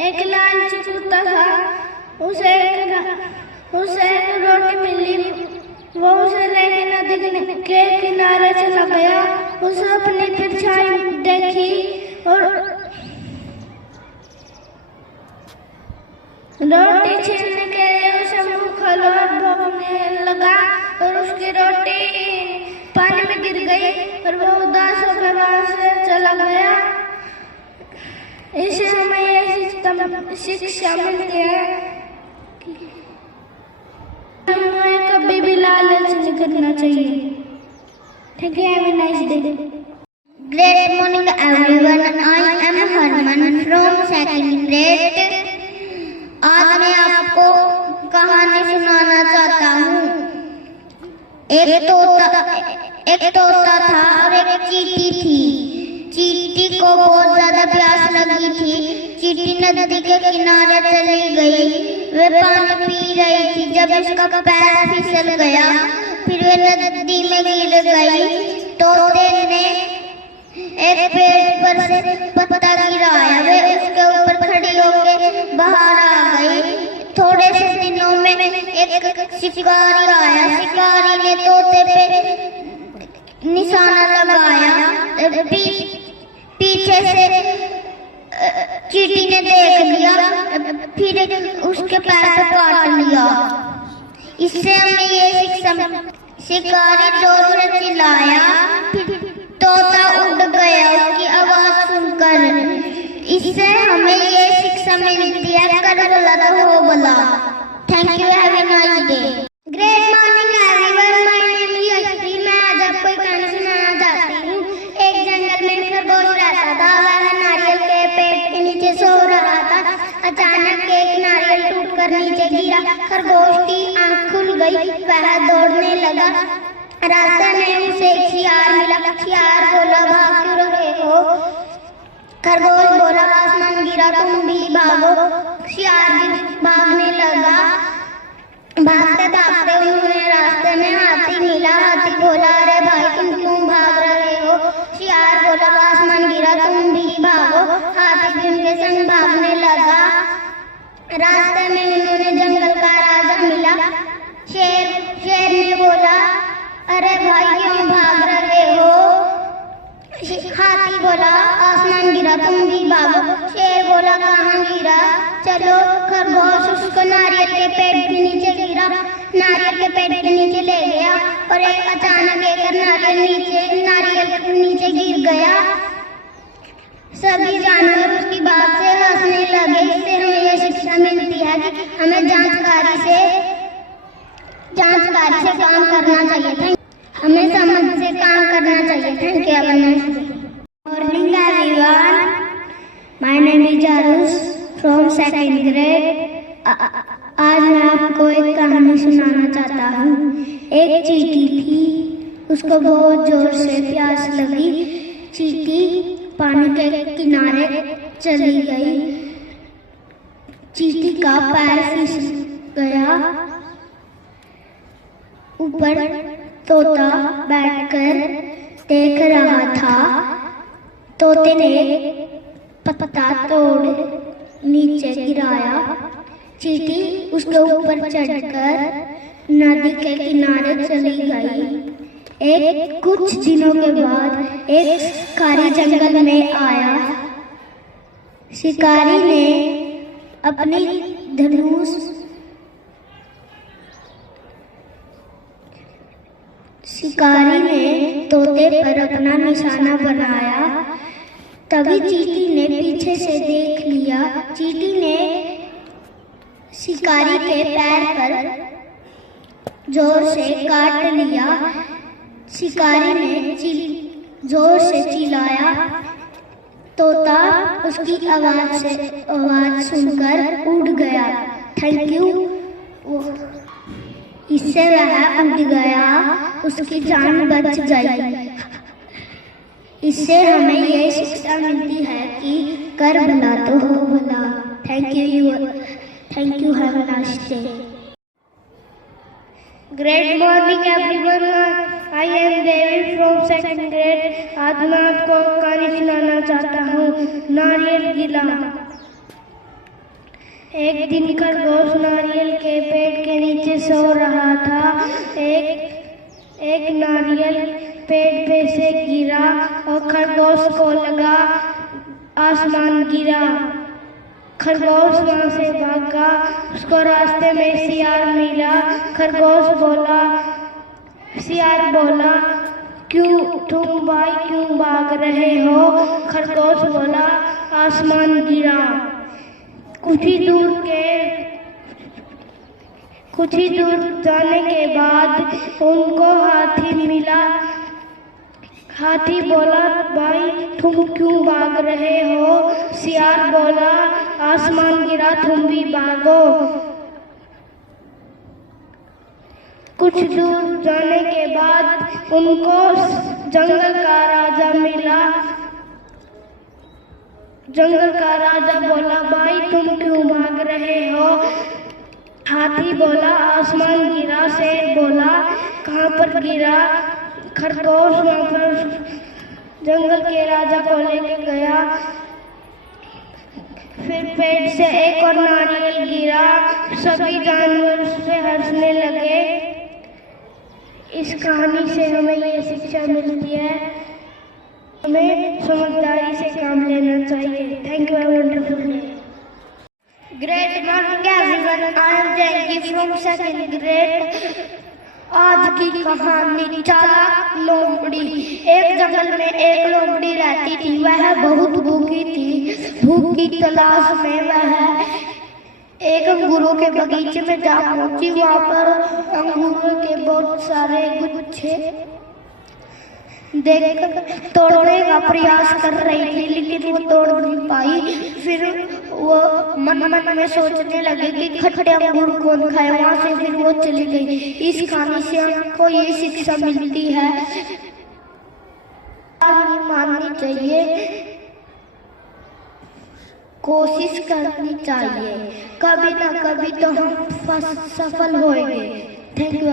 एक लालची कुत्ता था, उसे एक रोटी मिली। वो उसे लेके नदी के किनारे चला गया। उसे अपनी परछाई देखी और रोटी छीनने के लिए उसे मुंह खोला और भौंकने लगा और उसकी रोटी पानी में गिर गई और वो उदास होकर वहां से चला गया। इससे हमें ये शिक्षा मिलती है कि हमें कभी भी लालच नहीं करना चाहिए। ठीक है, have a nice day. Great morning everyone, I am Harman from second grade। आज मैं आपको कहानी सुनाना चाहता हूँ। एक तोता था और एक चींटी थी। चींटी को बहुत ज्यादा प्यास लगी थी। चींटी नदी के किनारे चली गई। वे पानी पी रही थी जब उसका पैर फिसल गया। फिर वे नदी में गिर गई। तोते ने एक पेड़ पर से पत्ता गिराया। वे उसके ऊपर खड़ी होकर बाहर आ गई। थोड़े से दिनों में एक शिकारी आया। शिकारी ने तोते पे निशाना लगाया। पीछे से चींटी ने देख लिया, फिर उसके पैर पे काट लिया। इससे हमें ये शिक्षा, शिकारी जोर से चिल्लाया, फिर तोता उड़ गया उसकी आवाज सुनकर। इससे हमें ये शिक्षा मिलती है, कर भला तो हो भला। Thank you, have a nice day. Great morning everyone, my name is Yashpri. मैं आज आपको एक कहानी सुनाना चाहती हूँ। एक जंगल में खरगोश रहता था। वह नारियल के पेड़ के नीचे सो रहा था। अचानक एक नारियल टूटकर नीचे गिरा। खरगोश की आंख खुल गई। वह दौड़ने लगा। रास्ते में उसे एक शियार मिला। शियार बोला, भाग क्यों रहे हो? खरगोश बोला, आसमान गिरा, तुम भी भागो। शियार भी भागने लगा। भागते भागते उन्होंने रास्ते में हाथी मिला। हाथी बोला, अरे भाई तुम क्यों भाग रहे हो? शियार बोला, आसमान गिरा, तुम भी भागो। हाथी भी उनके संग भागने लगा। रास्ते में उन्होंने जंगल का राजा मिला। शेर ने बोला, अरे भाई क्यों भाग रहे हो? हाथी बोला, आसमान गिरा, तुम भी भागो। शेर बोला, कहाँ गिरा? चलो। खरगोश उसको नारियल के पेड़ के नीचे गिरा। नारियल के पेड़ के नीचे ले गया और अचानक एक नारियल के नीचे गिर गया। सभी जानवर उसकी बात से हंसने लगे। इससे हमें यह शिक्षा मिलती है कि हमें जानकारी से काम करना चाहिए। हमें समझ से काम करना चाहिए। Thank you, have a nice day. Morning everyone, my name is Aarush from second grade. आज मैं आपको एक कहानी सुनाना चाहता हूँ। एक चींटी थी, उसको बहुत जोर से प्यास लगी। चींटी पानी के किनारे चली गई। चींटी का पैर फिसल गया। ऊपर तोता बैठकर देख रहा था। तोते ने पत्ता तोड़ नीचे गिराया। चींटी उसके ऊपर चढ़कर नदी के किनारे चली गई। कुछ दिनों के बाद एक शिकारी जंगल में आया। शिकारी ने अपनी धनुष शिकारी ने तोते पर अपना निशाना बनाया। तभी चींटी ने पीछे से देख लिया। चींटी ने शिकारी के पैर पर जोर से काट लिया। शिकारी ने जोर से चिल्लाया। तोता उसकी आवाज सुनकर उड़ गया। Thank you. इससे वह उड़ गया, उसकी जान बच गई। इससे हमें ये शिक्षा मिलती है कि कर भला तो हो भला। Thank you, have a nice day. Great morning everyone, I am Devi from second grade. आज मैं आपको कहानी सुनाना चाहता हूँ, नारियल गिला। एक दिन खरगोश नारियल के पेड़ के नीचे सो रहा था। एक नारियल पेड़ पे से गिरा और खरगोश को लगा आसमान गिरा। खरगोश वहाँ से भागा। उसको रास्ते में सियार मिला। सियार बोला, तुम भाई क्यों भाग रहे हो? खरगोश बोला, आसमान गिरा। कुछ ही दूर जाने के बाद उनको हाथी मिला। हाथी बोला, भाई तुम क्यों भाग रहे हो? सियार बोला, आसमान गिरा, तुम भी भागो। कुछ दूर जाने के बाद उनको जंगल का राजा मिला। जंगल का राजा बोला, भाई तुम क्यों भाग रहे हो? हाथी बोला, आसमान गिरा। शेर बोला, कहाँ पर गिरा? खरगोश वहाँ पर जंगल के राजा को लेके गया। फिर पेड़ से एक और नारियल गिरा। सभी जानवर से हंसने लगे। इस कहानी से हमें ये शिक्षा मिलती है, हमें समझदारी से काम लेना चाहिए। Thank you, wonderful day. Great morning everyone, I am Jackie from second grade. आज की कहानी चालाक लोमड़ी। एक जंगल में एक लोमड़ी रहती थी। वह बहुत भूखी थी। भूख की तलाश में वह एक अंगूरों के बगीचे में जा पहुंची। वहाँ पर अंगूरों के बहुत सारे गुच्छे देख तोड़ने का प्रयास कर रही थी, लेकिन वो तोड़ नहीं पाई। फिर वो मन में सोचने लगे कि खट्टे अंगूर कौन खाए। वहाँ से फिर वो चली गई। इस कहानी से हमको ये शिक्षा मिलती है, माननी चाहिए, कोशिश करनी चाहिए। कभी ना कभी तो हम सफल होंगे। Thank you.